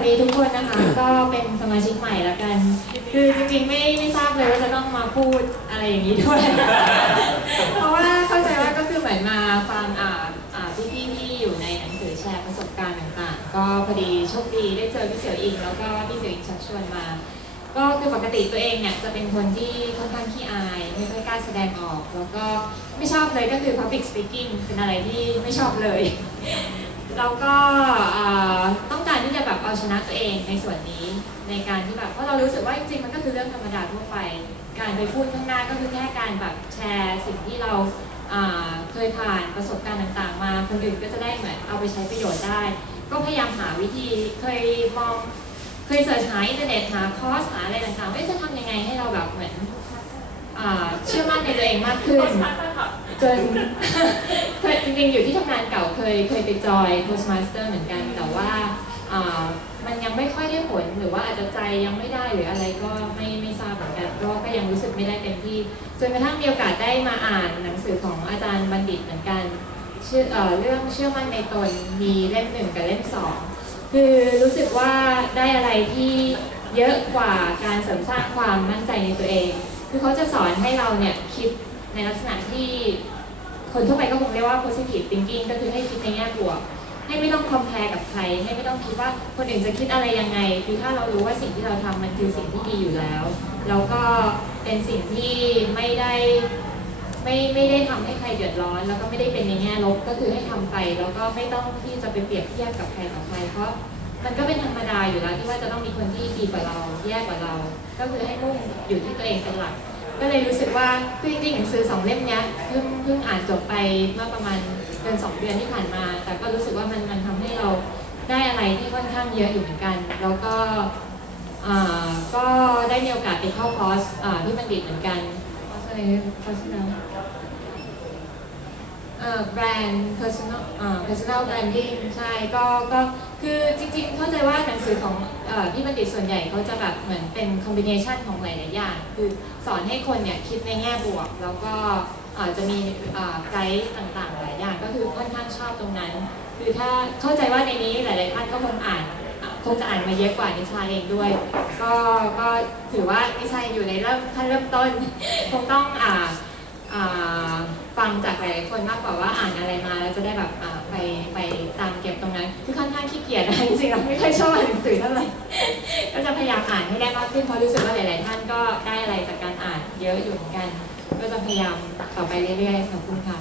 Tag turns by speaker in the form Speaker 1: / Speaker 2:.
Speaker 1: สดีทุกคนนะคะ ก็เป็นสมาชิกใหม่แล้วกัน คือจริงๆไม่ไม่ทราบเลยว่าจะต้องมาพูดอะไรอย่างนี้ด้วย เพราะว่าเข้าใจว่าก็คือเหมือนมาฟังอ่าอ่าพี่ๆที่อยู่ในหนังสือแชร์ประสบการณ์ต่างๆ ก็พอดีโชคดีได้เจอพี่เสี่ยวอิงแล้วก็พี่เสี่ยวอิงชักชวนมา ก็คือปกติตัวเองเนี่ยจะเป็นคนที่ค่อนข้างขี้อายไม่ค่อยกล้าแสดงออก แล้วก็ไม่ชอบเลยก็คือ public speaking เป็นอะไรที่ไม่ชอบเลย แล้วก็ เอาชนะตัวเองในส่วนนี้ในการที่แบบเพราะเรารู้สึกว่าจริงๆมันก็คือเรื่องธรรมดาทั่วไป การไปพูดข้างหน้าก็คือแค่การแบบแชร์สิ่งที่เราเคยผ่านประสบการณ์ต่างๆ มาคนอื่นก็จะได้เหมือนเอาไปใช้ประโยชน์ได้ ก็พยายามหาวิธีเคยมองเคยเสิร์ชหาอินเทอร์เน็ตหาคอร์สหาอะไรต่างๆว่าจะทำยังไงให้เราแบบเหมือนเชื่อมั่นในตัวเองมากขึ้นจนเคยจริงๆอยู่ที่ทำงานเก่าเคยเคยไปจอย Toastmaster เหมือนกันแต่ว่า มันยังไม่ค่อยได้ผลหรือว่าอาจจะใจยังไม่ได้หรืออะไรก็ไม่ไม่ทราบเหมือนกันเพราะก็ยังรู้สึกไม่ได้เต็มที่จนกระทั่งมีโอกาสได้มาอ่านหนังสือของอาจารย์บัณฑิตเหมือนกันเเรื่องเชื่อมั่นในตนมีเล่มหนึ่งกับเล่มสองคือรู้สึกว่าได้อะไรที่เยอะกว่าการเสริมสร้างความมั่นใจในตัวเอง คือเขาจะสอนให้เราเนี่ยคิดในลักษณะที่คนทั่วไปก็คงเรียกว่า positive thinking ก็คือให้คิดในแง่บวก ให้ไม่ต้อง compare กับใคร ให้ไม่ต้องคิดว่าคนอื่นจะคิดอะไรยังไง คือถ้าเรารู้ว่าสิ่งที่เราทำมันคือสิ่งที่ดีอยู่แล้วแล้วก็เป็นสิ่งที่ไม่ได้ไม่ไม่ได้ทำให้ใครเดือดร้อน แล้วก็ไม่ได้เป็นในแง่ลบก็คือให้ทำไป แล้วก็ไม่ต้องที่จะไปเปรียบเทียบกับใครต่อใครเพราะมันก็เป็นธรรมดาอยู่แล้วที่ว่าจะต้องมีคนที่ดีกว่าเราแย่กว่าเรา ก็คือให้มุ่งอยู่ที่ตัวเองเป็นหลัก ก็เลยรู้สึกว่าคือจริงๆหนังสือสองเล่มเนี้ยเพิ่งเพิ่งอ่านจบไปเมื่อประมาณเดือนสองเดือนที่ผ่านมา แต่ก็รู้สึกว่ามันมันทำให้เราได้อะไรที่ค่อนข้างเยอะอยู่เหมือนกัน แล้วก็อ่าก็ได้มีโอกาสไปเข้าคอร์สอ่าที่บัณฑิตเหมือนกันคอร์สอะไรคอร์สนะแบรนด์ personal อ่า personal branding ใช่ก็ก็ คือจริงๆ เข้าใจว่าหนังสือของพี่บัณฑิตส่วนใหญ่เขาจะแบบเหมือนเป็นคอมบิเนชันของหลายๆอย่าง คือสอนให้คนเนี่ยคิดในแง่บวก แล้วก็จะมีไกด์ต่างๆ หลายอย่าง ก็คือค่อนข้างชอบตรงนั้น คือถ้าเข้าใจว่าในนี้หลายๆท่านก็คงอ่านคงจะอ่านมาเยอะกว่านิชาเองด้วย ก็ก็ถือว่านิชาอยู่ในเริ่มขั้นเริ่มต้น คงต้องอ่าอ่า ฟังจากหลายๆคนมากกว่าว่าอ่านอะไรมาแล้วจะได้แบบไปไปตามเก็บตรงนั้นคือค่อนข้างขี้เกียจนะจริงๆเราไม่ค่อยชอบอ่านหนังสือเท่าไหร่ก็จะพยายามอ่านให้ได้มากขึ้นเพราะรู้สึกว่าหลาย ๆ ท่านก็ได้อะไรจากการอ่านเยอะอยู่เหมือนกัน ก็จะพยายามต่อไปเรื่อยๆขอบคุณค่ะ